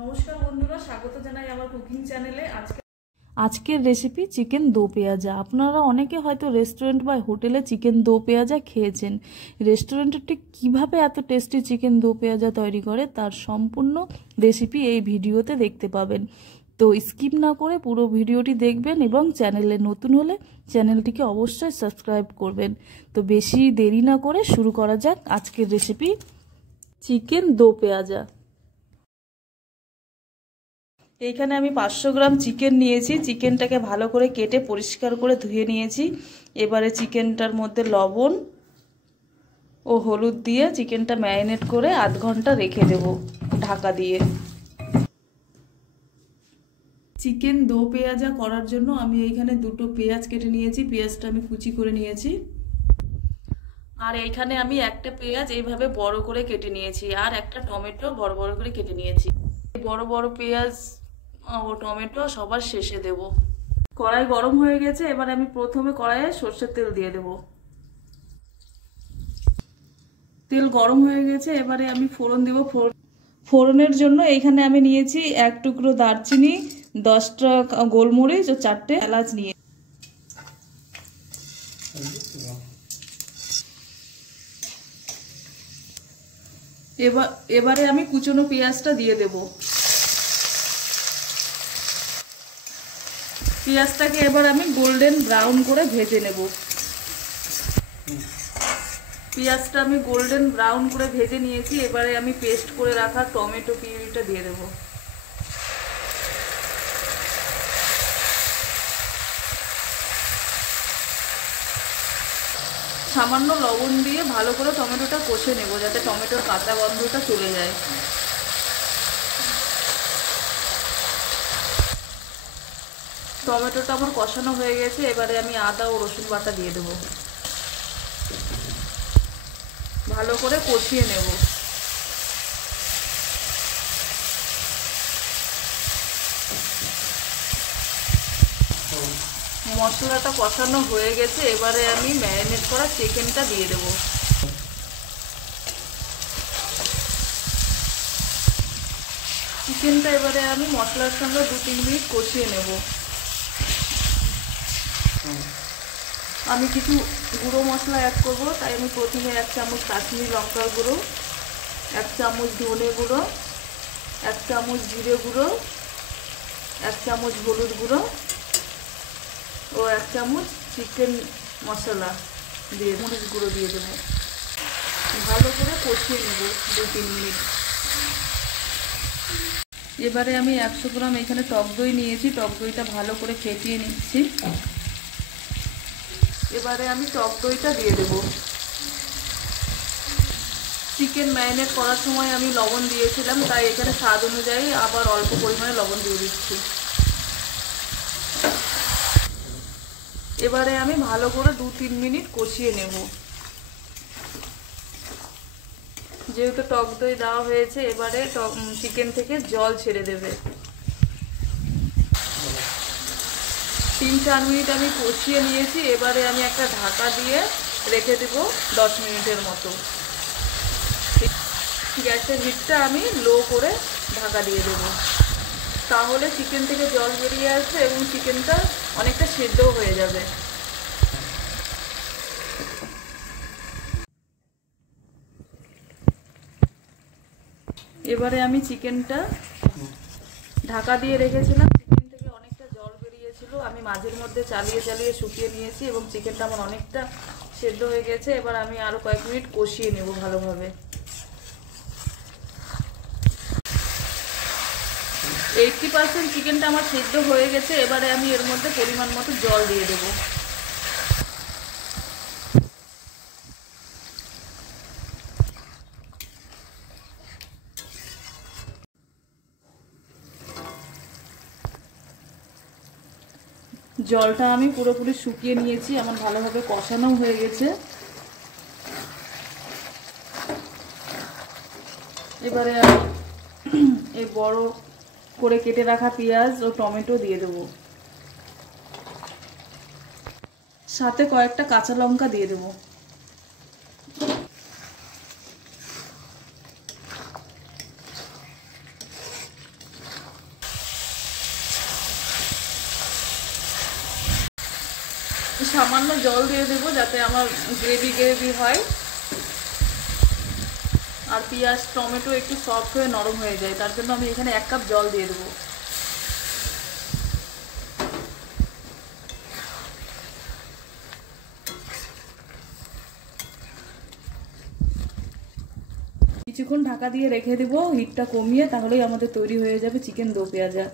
নমস্কার বন্ধুরা, স্বাগত জানাই আমার কুকিং চ্যানেলে। আজকের রেসিপি চিকেন দো পেঁয়াজা। আপনারা অনেকে হয়তো রেস্টুরেন্ট বা হোটেলে চিকেন দো পেঁয়াজা খেয়েছেন। রেস্টুরেন্টে ঠিক কীভাবে এত টেস্টি চিকেন দো পেঁয়াজা তৈরি করে তার সম্পূর্ণ রেসিপি এই ভিডিওতে দেখতে পাবেন। তো স্কিপ না করে পুরো ভিডিওটি দেখবেন এবং চ্যানেলে নতুন হলে চ্যানেলটিকে অবশ্যই সাবস্ক্রাইব করবেন। তো বেশি দেরি না করে শুরু করা যাক আজকের রেসিপি চিকেন দো পেঁয়াজা। এইখানে আমি 500 গ্রাম চিকেন নিয়েছি। চিকেনটাকে ভালো করে কেটে পরিষ্কার করে ধুয়ে নিয়েছি। এবারে চিকেনটার মধ্যে লবণ ও হলুদ দিয়ে চিকেনটা ম্যারিনেট করে আধ ঘন্টা রেখে দেব ঢাকা দিয়ে। চিকেন দো পেঁয়াজা করার জন্য আমি এইখানে দুটো পেঁয়াজ কেটে নিয়েছি। পেঁয়াজটা আমি কুচি করে নিয়েছি। আর এইখানে আমি একটা পেঁয়াজ এইভাবে বড় করে কেটে নিয়েছি, আর একটা টমেটো বড় বড় করে কেটে নিয়েছি। বড় বড় পেঁয়াজ ও টমেটো সবার শেষে দেব। কড়াই গরম হয়ে গেছে, এবার আমি প্রথমে কড়াইয়ে সর্ষের তেল দিয়ে দেব। তেল গরম হয়ে গেছে, এবারে আমি ফোড়ন দেব। ফোড়নের জন্য এইখানে আমি নিয়েছি 1 টুকরো দারচিনি, 10টা গোলমরিচ ও 4টে এলাচ নিয়ে। এবারে আমি কুচনো পেঁয়াজটা দিয়ে দেব। পেঁয়াজটাকে এবার আমি গোল্ডেন ব্রাউন করে ভেজে নেব। পেঁয়াজটা আমি গোল্ডেন ব্রাউন করে ভেজে নিয়েছি। এবারে আমি পেস্ট করে রাখা টমেটো পিউরিটা দিয়ে দেব। সামান্য লবণ দিয়ে ভালো করে টমেটোটা কষে নেব, যাতে টমেটোর কাঁচা গন্ধটা চলে যায়। টমেটোটা আমার কষানো হয়ে গেছে, এবারে আমি আদা ও রসুন বাটা দিয়ে দেব। ভালো করে কষিয়ে নেব। মশলাটা কষানো হয়ে গেছে, এবারে আমি ম্যারিনেট করা চিকেনটা দিয়ে দেব। চিকেনটা এবারে আমি মশলার সঙ্গে 2-3 মিনিট কষিয়ে নেব। আমি কিছু গুঁড়ো মশলা অ্যাড করব, তাই আমি প্রথমে 1 চামচ কাশ্মীরি লঙ্কার গুঁড়ো, 1 চামচ ধনে গুঁড়ো, 1 চামচ জিরে গুঁড়ো, 1 চামচ হলুদ গুঁড়ো ও 1 চামচ চিকেন মশলা দিয়ে মরিচ গুঁড়ো দিয়ে দেবো। ভালো করে কষিয়ে নেব 2-3 মিনিট। এবারে আমি 100 গ্রাম এখানে টক দই নিয়েছি। টক দইটা ভালো করে ফেটিয়ে নিচ্ছি। এবারে আমি টক দইটা দিয়ে দেব। চিকেন ম্যারিনেট করার সময় আমি লবণ দিয়েছিলাম, তাই এখানে স্বাদ অনুযায়ী আবার অল্প পরিমাণে লবণ দিয়ে দিচ্ছি। এবারে আমি ভালো করে 2-3 মিনিট কষিয়ে নেব। যেহেতু টক দই দেওয়া হয়েছে, এবারে চিকেন থেকে জল ছেড়ে দেবে। 3-4 মিনিট আমি কষিয়ে নিয়েছি। এবারে আমি একটা ঢাকা দিয়ে রেখে দেব 10 মিনিটের মতো। গ্যাসের হিটটা আমি লো করে ঢাকা দিয়ে দেব। তাহলে চিকেন থেকে জল বেরিয়ে আসবে এবং চিকেনটা অনেকটা সেদ্ধ হয়ে যাবে। এবারে আমি চিকেনটা ঢাকা দিয়ে রেখেছিলাম। চিকেন থেকে অনেকটা জল বেরিয়েছিল, আমি মাঝের মধ্যে চালিয়ে চালিয়ে শুকিয়ে নিয়েছি এবং চিকেনটা আমার অনেকটা সেদ্ধ হয়ে গেছে। এবার আমি আরও কয়েক মিনিট কষিয়ে নেব ভালোভাবে। 80% চিকেনটা আমার সেদ্ধ হয়ে গেছে। এবারে আমি এর মধ্যে পরিমাণ মতো জল দিয়ে দেব। জলটা আমি পুরোপুরি শুকিয়ে নিয়েছি, আমার ভালোভাবে কষানো হয়ে গেছে। এবারে আমি এই বড় করে কেটে রাখা পেঁয়াজ ও টমেটো দিয়ে দেব। সাথে কয়েকটা কাঁচা লঙ্কা দিয়ে দেব। সামান্য জল দিয়ে দেবো যাতে আমার গ্রেভি গ্রেভি হয় আর পেঁয়াজ টমেটো একটু সফট হয়ে নরম হয়ে যায়, তার জন্য আমি এখানে 1 কাপ জল দিয়ে দেবো। কিছুক্ষণ ঢাকা দিয়ে রেখে দেবো হিটটা কমিয়ে, তাহলেই আমাদের তৈরি হয়ে যাবে চিকেন দো পেঁয়াজা।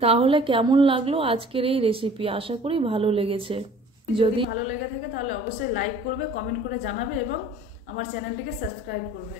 তাহলে কেমন লাগলো আজকের এই রেসিপি? আশা করি ভালো লেগেছে। যদি ভালো লেগে থাকে তাহলে অবশ্যই লাইক করবে, কমেন্ট করে জানাবে এবং আমার চ্যানেলটিকে সাবস্ক্রাইব করবে।